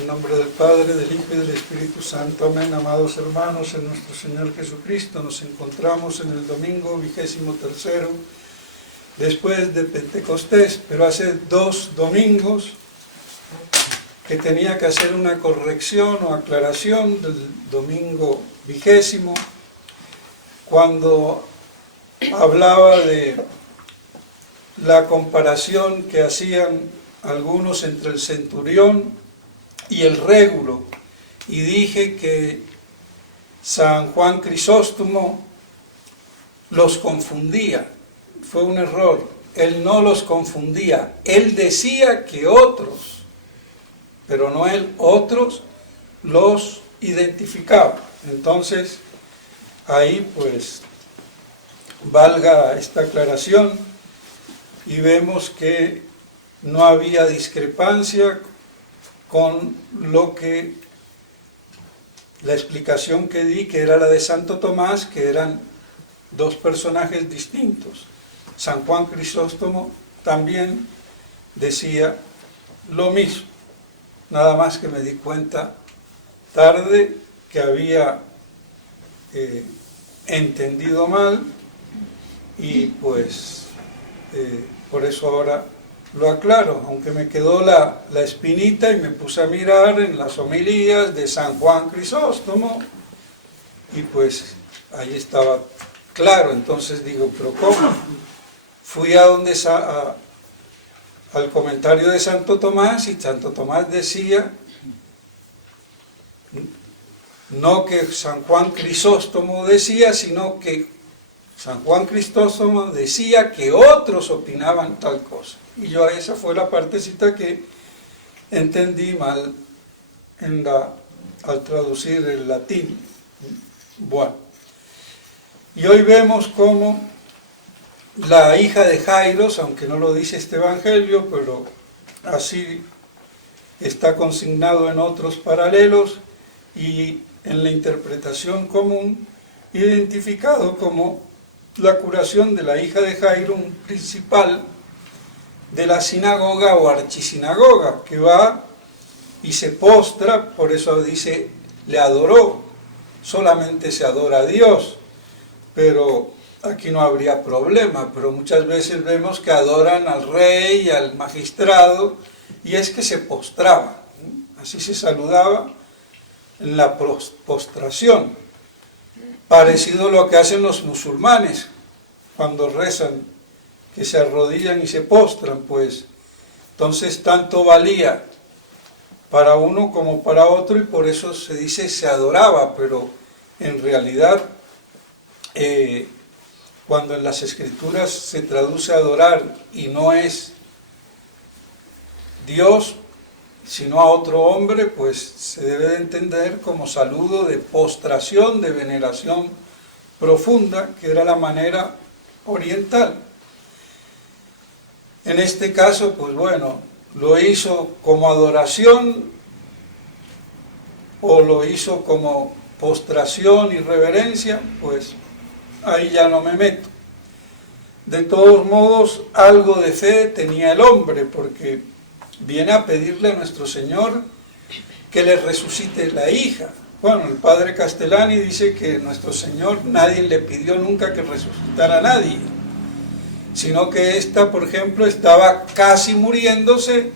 En nombre del Padre, del Hijo y del Espíritu Santo. Amén. Amados hermanos, en nuestro Señor Jesucristo nos encontramos en el domingo 23º después de Pentecostés, pero hace 2 domingos que tenía que hacer una corrección o aclaración del domingo 20, cuando hablaba de la comparación que hacían algunos entre el centurión y el régulo, y dije que San Juan Crisóstomo los confundía. Fue un error, él no los confundía, él decía que otros, pero no él, otros los identificaba. Entonces, ahí pues valga esta aclaración y vemos que no había discrepancia con lo que la explicación que di, que era la de Santo Tomás, que eran 2 personajes distintos. San Juan Crisóstomo también decía lo mismo, nada más que me di cuenta tarde que había entendido mal, y pues por eso ahora lo aclaro, aunque me quedó la espinita y me puse a mirar en las homilías de San Juan Crisóstomo y pues ahí estaba claro. Entonces digo, pero ¿cómo? Fui a donde al comentario de Santo Tomás, y Santo Tomás decía no que San Juan Crisóstomo decía, sino que San Juan Crisóstomo decía que otros opinaban tal cosa. Y yo, esa fue la partecita que entendí mal al traducir el latín. Bueno, y hoy vemos cómo la hija de Jairo, aunque no lo dice este evangelio, pero así está consignado en otros paralelos y en la interpretación común, identificado como la curación de la hija de Jairo, un principal de la sinagoga o archisinagoga, que va y se postra, por eso dice, le adoró. Solamente se adora a Dios, pero aquí no habría problema, pero muchas veces vemos que adoran al rey, al magistrado, y es que se postraba, así se saludaba en la postración, parecido a lo que hacen los musulmanes cuando rezan, que se arrodillan y se postran. Pues entonces tanto valía para uno como para otro, y por eso se dice se adoraba, pero en realidad cuando en las escrituras se traduce adorar y no es Dios sino a otro hombre, pues se debe de entender como saludo de postración, de veneración profunda, que era la manera oriental. En este caso, pues bueno, lo hizo como adoración o lo hizo como postración y reverencia, pues ahí ya no me meto. De todos modos, algo de fe tenía el hombre, porque viene a pedirle a nuestro Señor que le resucite la hija. Bueno, el padre Castellani dice que nuestro Señor nadie le pidió nunca que resucitara a nadie, sino que esta, por ejemplo, estaba casi muriéndose,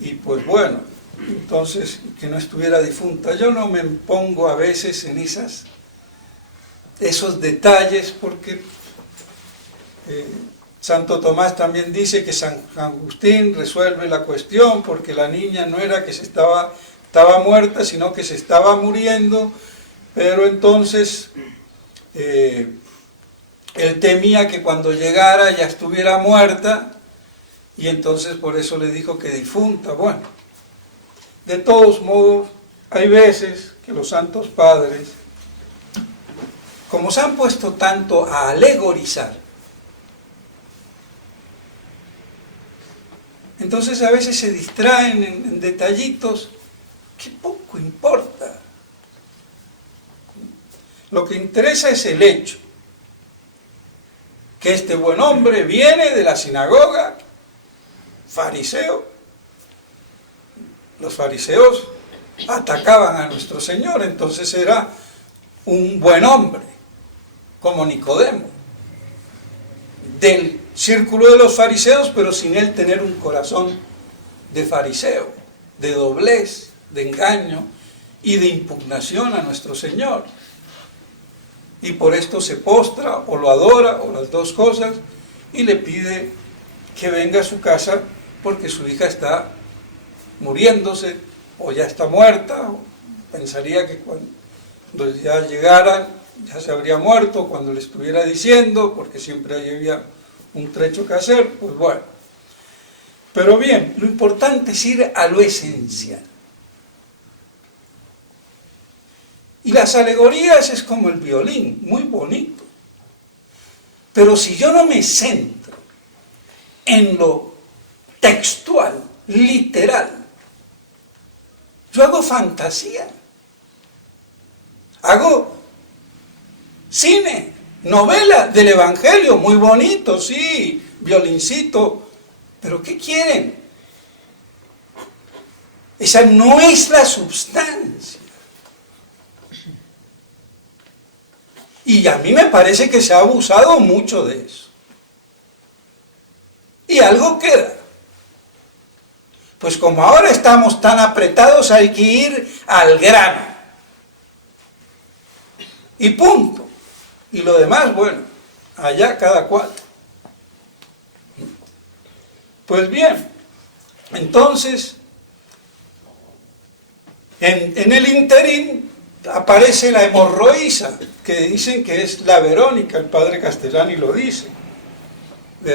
y pues bueno, entonces que no estuviera difunta. Yo no me pongo a veces en esos detalles, porque Santo Tomás también dice que San Agustín resuelve la cuestión, porque la niña no era que estaba muerta, sino que se estaba muriendo, pero entonces él temía que cuando llegara ya estuviera muerta, y entonces por eso le dijo que difunta. Bueno, de todos modos, hay veces que los santos padres, como se han puesto tanto a alegorizar, entonces a veces se distraen en detallitos que poco importa. Lo que interesa es el hecho, que este buen hombre viene de la sinagoga, fariseo, los fariseos atacaban a nuestro Señor, entonces era un buen hombre, como Nicodemo, del círculo de los fariseos, pero sin él tener un corazón de fariseo, de doblez, de engaño y de impugnación a nuestro Señor. Y por esto se postra o lo adora, o las dos cosas, y le pide que venga a su casa porque su hija está muriéndose, o ya está muerta, o pensaría que cuando ya llegara ya se habría muerto, cuando le estuviera diciendo, porque siempre había un trecho que hacer, pues bueno. Pero bien, lo importante es ir a lo esencial. Y las alegorías es como el violín, muy bonito. Pero si yo no me centro en lo textual, literal, yo hago fantasía, hago cine, novela del Evangelio, muy bonito, sí, violincito, pero ¿qué quieren? Esa no es la substancia. Y a mí me parece que se ha abusado mucho de eso. Y algo queda. Pues como ahora estamos tan apretados, hay que ir al grano. Y punto. Y lo demás, bueno, allá cada cual. Pues bien, entonces, en el ínterin aparece la hemorroísa, que dicen que es la Verónica, el padre Castellani lo dice. La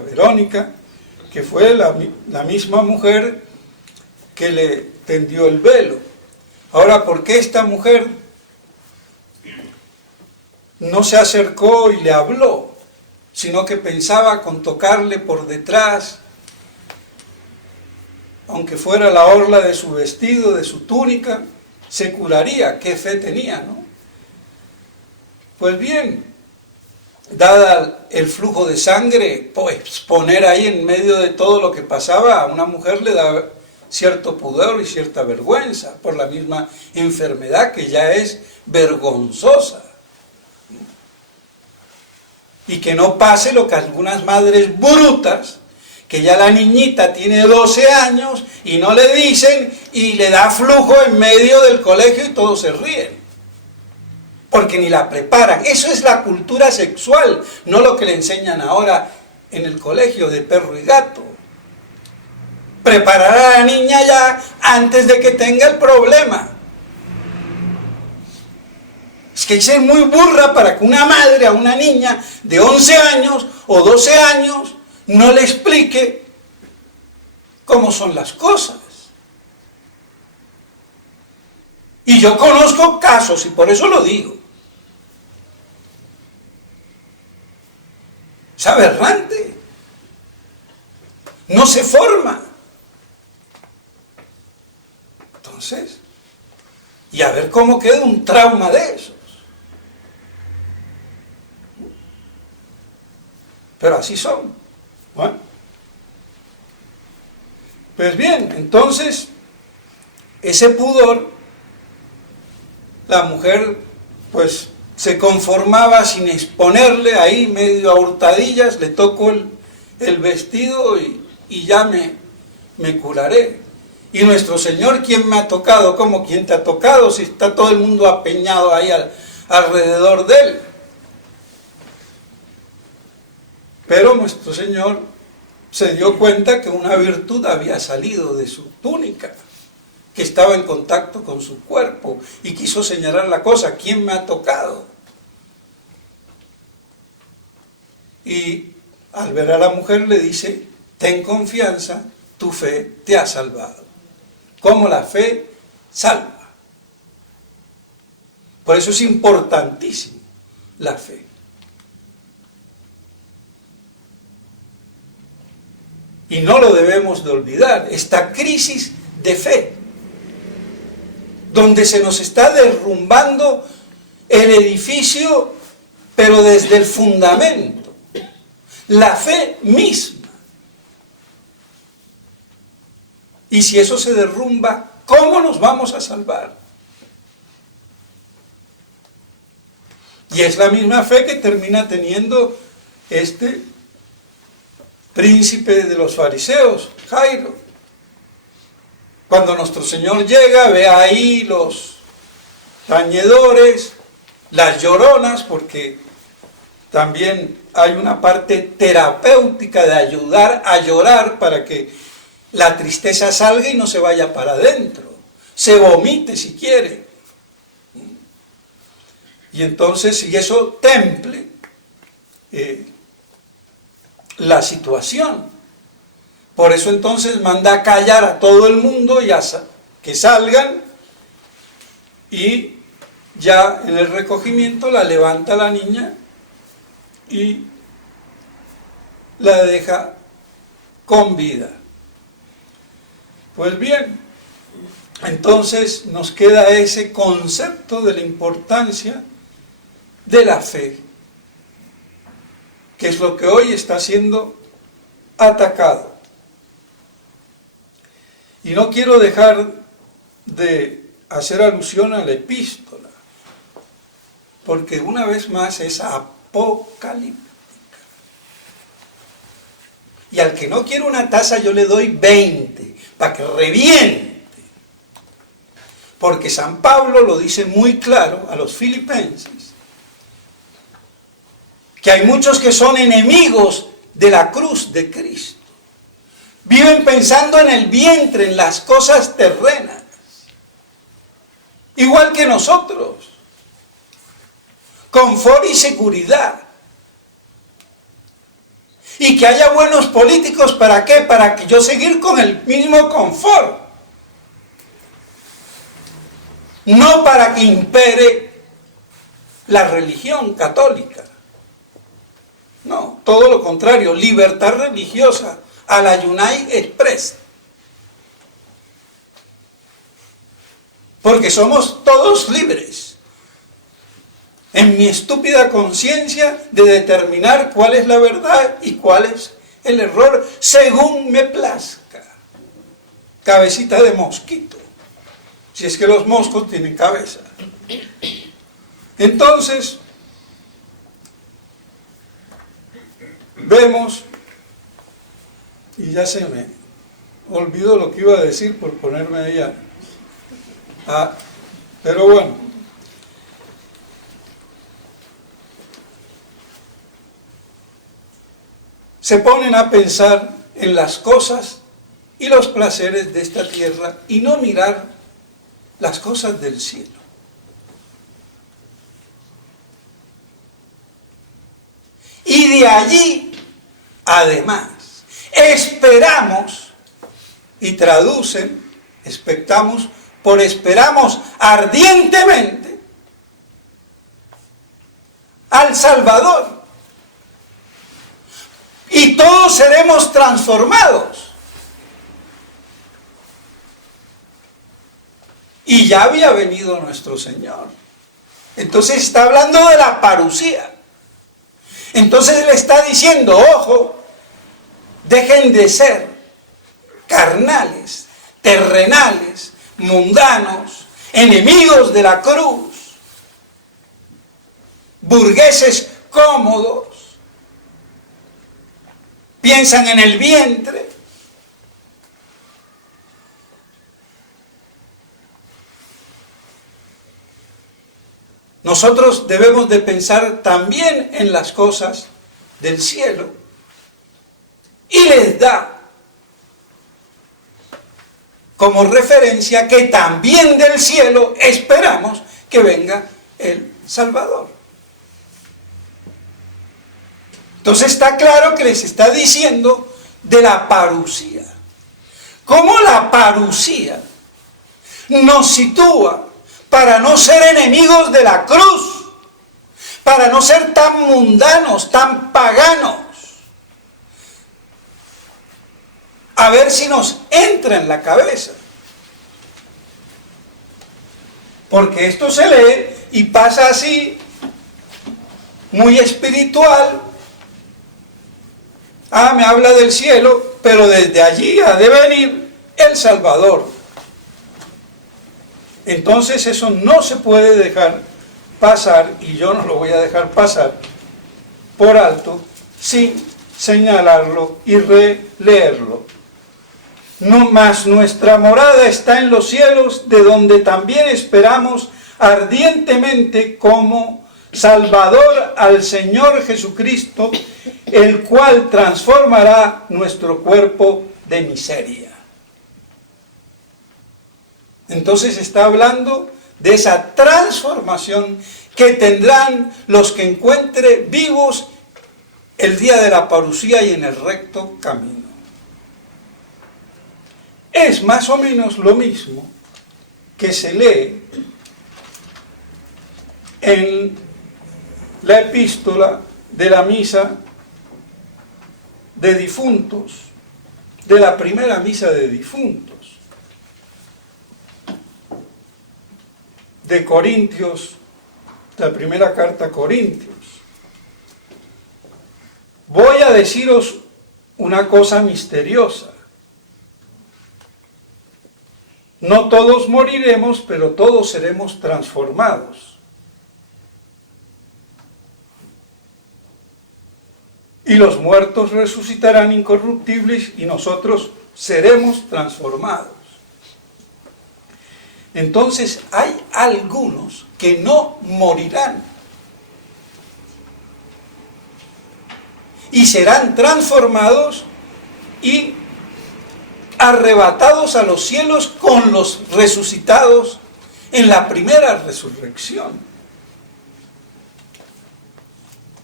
Verónica, que fue la misma mujer que le tendió el velo. Ahora, ¿por qué esta mujer no se acercó y le habló, sino que pensaba con tocarle por detrás, aunque fuera la orla de su vestido, de su túnica, se curaría? ¿Qué fe tenía, no? Pues bien, dada el flujo de sangre, pues poner ahí en medio de todo lo que pasaba a una mujer le da cierto pudor y cierta vergüenza, por la misma enfermedad que ya es vergonzosa. Y que no pase lo que algunas madres brutas, que ya la niñita tiene 12 años y no le dicen, y le da flujo en medio del colegio y todos se ríen, porque ni la preparan. Eso es la cultura sexual, no lo que le enseñan ahora en el colegio de perro y gato. Preparar a la niña ya antes de que tenga el problema. Es que hay que ser muy burra para que una madre a una niña de 11 años o 12 años no le explique cómo son las cosas. Y yo conozco casos, y por eso lo digo. Es aberrante. No se forma. Entonces, y a ver cómo queda un trauma de esos. Pero así son. Bueno. Pues bien, entonces, ese pudor, la mujer pues se conformaba sin exponerle ahí medio a hurtadillas, le toco el vestido y ya me curaré. Y nuestro Señor, ¿quién me ha tocado? ¿Cómo quién te ha tocado? Si está todo el mundo apeñado ahí alrededor de él. Pero nuestro Señor se dio cuenta que una virtud había salido de su túnica, que estaba en contacto con su cuerpo, y quiso señalar la cosa: ¿quién me ha tocado? Y al ver a la mujer le dice: ten confianza, tu fe te ha salvado. ¿Cómo la fe salva? Por eso es importantísimo la fe. Y no lo debemos de olvidar, esta crisis de fe, donde se nos está derrumbando el edificio, pero desde el fundamento, la fe misma. Y si eso se derrumba, ¿cómo nos vamos a salvar? Y es la misma fe que termina teniendo este príncipe de los fariseos, Jairo. Cuando nuestro Señor llega, ve ahí los tañedores, las lloronas, porque también hay una parte terapéutica de ayudar a llorar para que la tristeza salga y no se vaya para adentro, se vomite si quiere. Y entonces, y eso temple la situación. Por eso entonces manda a callar a todo el mundo y que salgan, y ya en el recogimiento la levanta la niña y la deja con vida. Pues bien, entonces nos queda ese concepto de la importancia de la fe, que es lo que hoy está siendo atacado. Y no quiero dejar de hacer alusión a la epístola, porque una vez más es apocalíptica. Y al que no quiere una taza yo le doy 20, para que reviente. Porque San Pablo lo dice muy claro a los filipenses, que hay muchos que son enemigos de la cruz de Cristo. Viven pensando en el vientre, en las cosas terrenas, igual que nosotros. Confort y seguridad. Y que haya buenos políticos, ¿para qué? Para que yo seguir con el mismo confort. No para que impere la religión católica. No, todo lo contrario, libertad religiosa a la United Express. Porque somos todos libres, en mi estúpida conciencia, de determinar cuál es la verdad y cuál es el error, según me plazca. Cabecita de mosquito, si es que los moscos tienen cabeza. Entonces, vemos, y ya se me olvidó lo que iba a decir por ponerme allá. Pero bueno, se ponen a pensar en las cosas y los placeres de esta tierra y no mirar las cosas del cielo. Y de allí, además, esperamos, y traducen, expectamos, por esperamos ardientemente al Salvador. Y todos seremos transformados. Y ya había venido nuestro Señor. Entonces está hablando de la parusía. Entonces le está diciendo, ojo, dejen de ser carnales, terrenales, mundanos, enemigos de la cruz, burgueses cómodos, piensan en el vientre. Nosotros debemos de pensar también en las cosas del cielo, y les da como referencia que también del cielo esperamos que venga el Salvador. Entonces está claro que les está diciendo de la parusía. ¿Cómo la parusía nos sitúa para no ser enemigos de la cruz, para no ser tan mundanos, tan paganos? A ver si nos entra en la cabeza. Porque esto se lee y pasa así, muy espiritual. Me habla del cielo, pero desde allí ha de venir el Salvador. Entonces eso no se puede dejar pasar, y yo no lo voy a dejar pasar por alto, sin señalarlo y releerlo. No más nuestra morada está en los cielos, de donde también esperamos ardientemente como Salvador al Señor Jesucristo, el cual transformará nuestro cuerpo de miseria. Entonces está hablando de esa transformación que tendrán los que encuentre vivos el día de la parucía y en el recto camino. Es más o menos lo mismo que se lee en la epístola de la misa de difuntos, de la primera misa de difuntos, de Corintios, la primera carta a Corintios. Voy a deciros una cosa misteriosa. No todos moriremos, pero todos seremos transformados. Y los muertos resucitarán incorruptibles y nosotros seremos transformados. Entonces hay algunos que no morirán y serán transformados y arrebatados a los cielos con los resucitados en la primera resurrección.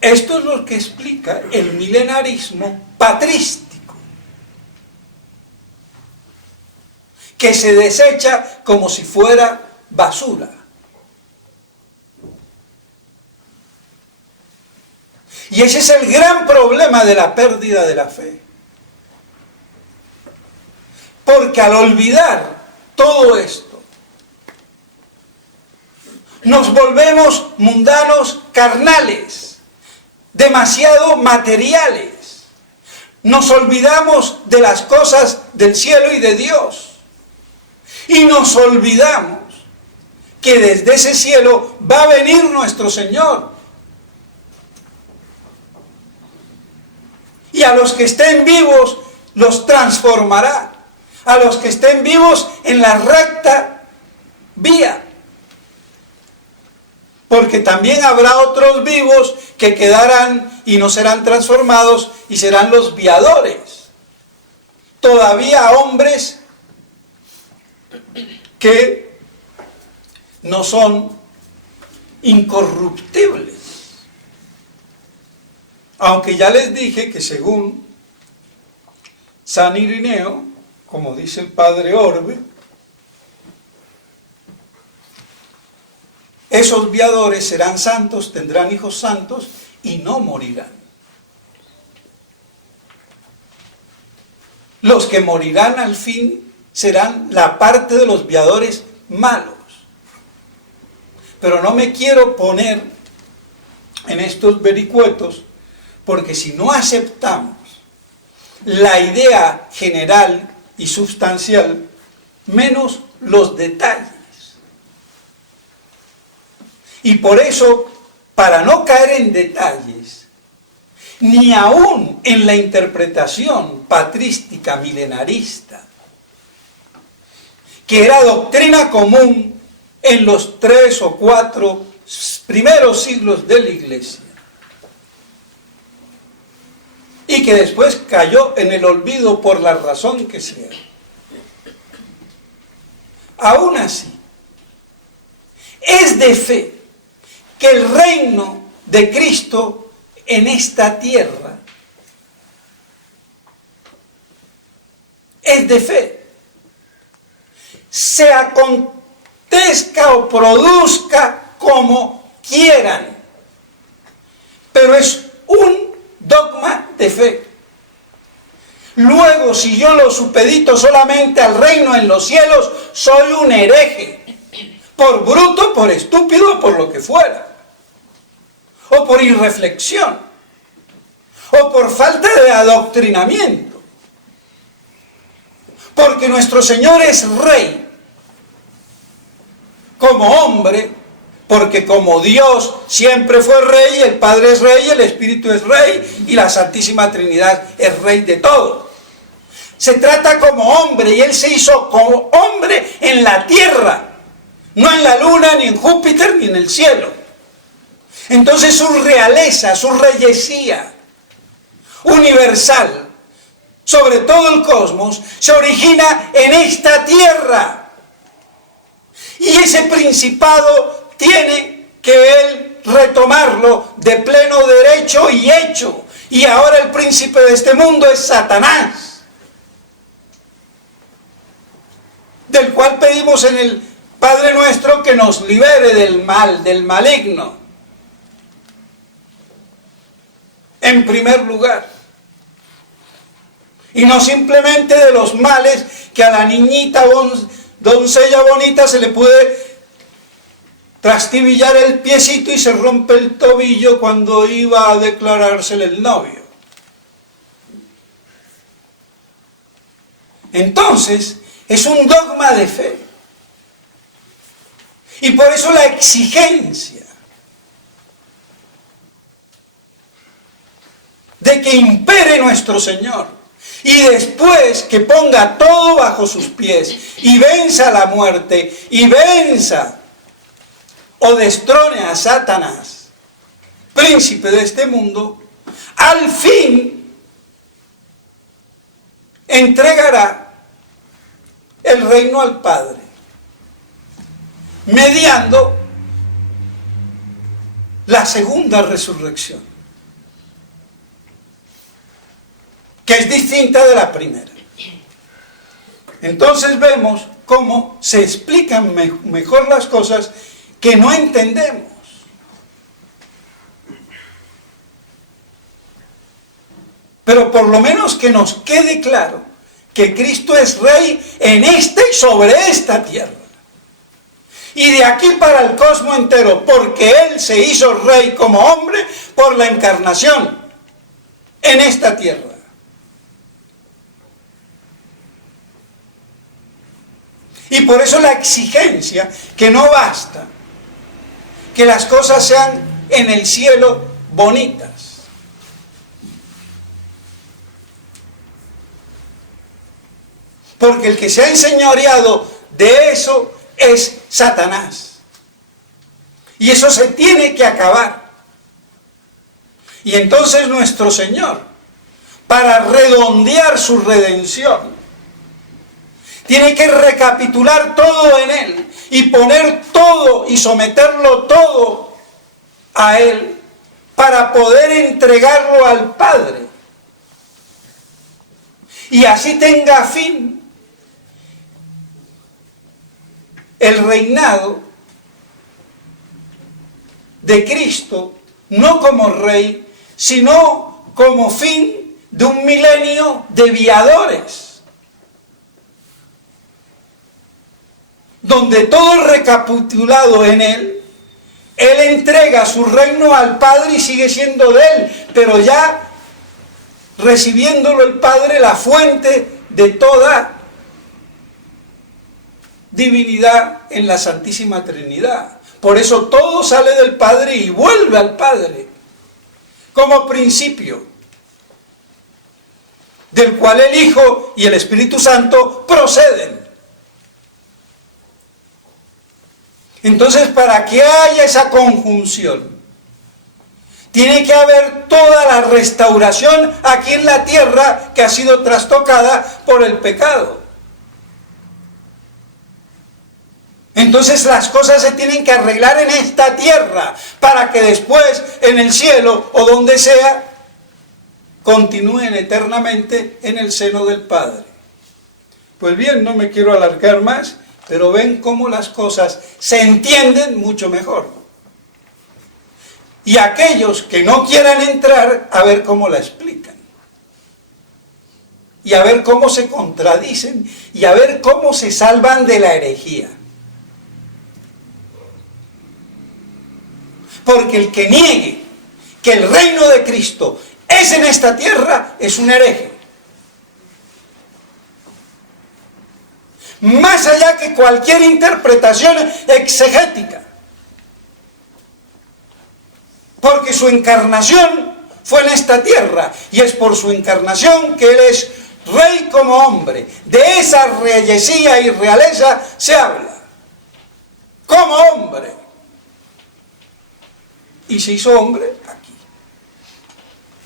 Esto es lo que explica el milenarismo patrístico, que se desecha como si fuera basura. Y ese es el gran problema de la pérdida de la fe. Porque al olvidar todo esto, nos volvemos mundanos carnales, demasiado materiales. Nos olvidamos de las cosas del cielo y de Dios. Y nos olvidamos que desde ese cielo va a venir nuestro Señor. Y a los que estén vivos los transformará. A los que estén vivos en la recta vía. Porque también habrá otros vivos que quedarán y no serán transformados y serán los viadores. Todavía hombres que no son incorruptibles. Aunque ya les dije que según San Irineo, como dice el padre Orbe, esos viadores serán santos, tendrán hijos santos y no morirán. Los que morirán al fin serán la parte de los viadores malos. Pero no me quiero poner en estos vericuetos, porque si no aceptamos la idea general y sustancial, menos los detalles. Y por eso, para no caer en detalles, ni aún en la interpretación patrística milenarista, que era doctrina común en los 3 o 4 primeros siglos de la Iglesia, y que después cayó en el olvido por la razón que sea. Aún así, es de fe que el reino de Cristo en esta tierra es de fe. Se acontezca o produzca como quieran, pero es un dogma de fe. Luego, si yo lo supedito solamente al reino en los cielos, soy un hereje, por bruto, por estúpido, por lo que fuera, o por irreflexión, o por falta de adoctrinamiento. Porque nuestro Señor es Rey. Como hombre, porque como Dios siempre fue Rey, el Padre es Rey, el Espíritu es Rey y la Santísima Trinidad es Rey de todo. Se trata como hombre y Él se hizo como hombre en la tierra, no en la luna, ni en Júpiter, ni en el cielo. Entonces su realeza, su reyesía universal sobre todo el cosmos se origina en esta tierra. Y ese principado tiene que Él retomarlo de pleno derecho y hecho. Y ahora el príncipe de este mundo es Satanás, del cual pedimos en el Padre Nuestro que nos libere del mal, del maligno. En primer lugar. Y no simplemente de los males que a la niñita doncella bonita se le puede trastibillar el piecito y se rompe el tobillo cuando iba a declarársele el novio. Entonces, es un dogma de fe. Y por eso la exigencia de que impere nuestro Señor y después que ponga todo bajo sus pies y venza la muerte y venza o destrone a Satanás, príncipe de este mundo, al fin entregará el reino al Padre, mediando la segunda resurrección, que es distinta de la primera. Entonces vemos cómo se explican mejor las cosas que no entendemos. Pero por lo menos que nos quede claro que Cristo es Rey en esta y sobre esta tierra. Y de aquí para el cosmos entero, porque Él se hizo Rey como hombre por la encarnación en esta tierra. Y por eso la exigencia, que no basta que las cosas sean en el cielo bonitas. Porque el que se ha enseñoreado de eso es Satanás. Y eso se tiene que acabar. Y entonces nuestro Señor, para redondear su redención, tiene que recapitular todo en Él y poner todo y someterlo todo a Él para poder entregarlo al Padre. Y así tenga fin el reinado de Cristo, no como Rey, sino como fin de un milenio de viadores, donde todo recapitulado en Él, Él entrega su reino al Padre y sigue siendo de Él, pero ya recibiéndolo el Padre, la fuente de toda divinidad en la Santísima Trinidad. Por eso todo sale del Padre y vuelve al Padre, como principio, del cual el Hijo y el Espíritu Santo proceden. Entonces, para que haya esa conjunción, tiene que haber toda la restauración aquí en la tierra que ha sido trastocada por el pecado. Entonces las cosas se tienen que arreglar en esta tierra para que después en el cielo o donde sea continúen eternamente en el seno del Padre. Pues bien, no me quiero alargar más, pero ven cómo las cosas se entienden mucho mejor. Y aquellos que no quieran entrar, a ver cómo la explican. Y a ver cómo se contradicen y a ver cómo se salvan de la herejía. Porque el que niegue que el reino de Cristo es en esta tierra, es un hereje. más allá que cualquier interpretación exegética. Porque su encarnación fue en esta tierra, y es por su encarnación que Él es rey como hombre. De esa reyesía y realeza se habla, como hombre. Y se hizo hombre aquí.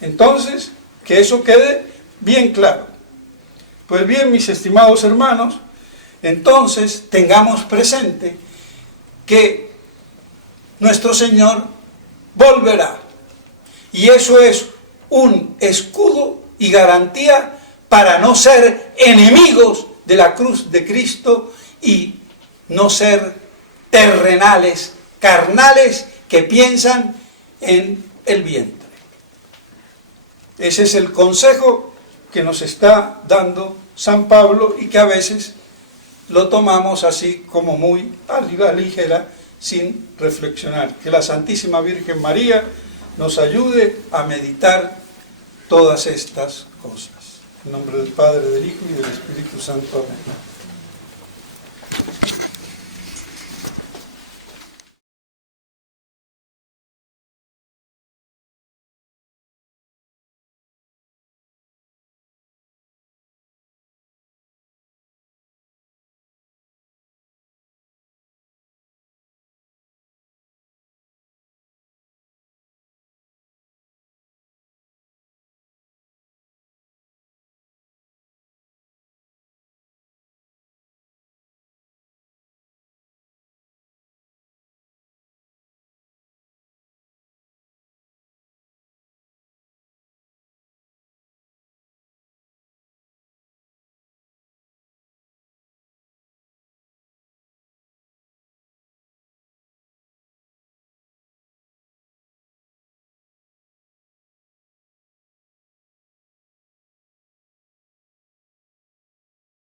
Entonces, que eso quede bien claro. Pues bien, mis estimados hermanos, entonces tengamos presente que nuestro Señor volverá. Y eso es un escudo y garantía para no ser enemigos de la cruz de Cristo y no ser terrenales, carnales, que piensan en el vientre. Ese es el consejo que nos está dando San Pablo y que a veces lo tomamos así como muy a la ligera, sin reflexionar. Que la Santísima Virgen María nos ayude a meditar todas estas cosas. En nombre del Padre, del Hijo y del Espíritu Santo. Amén.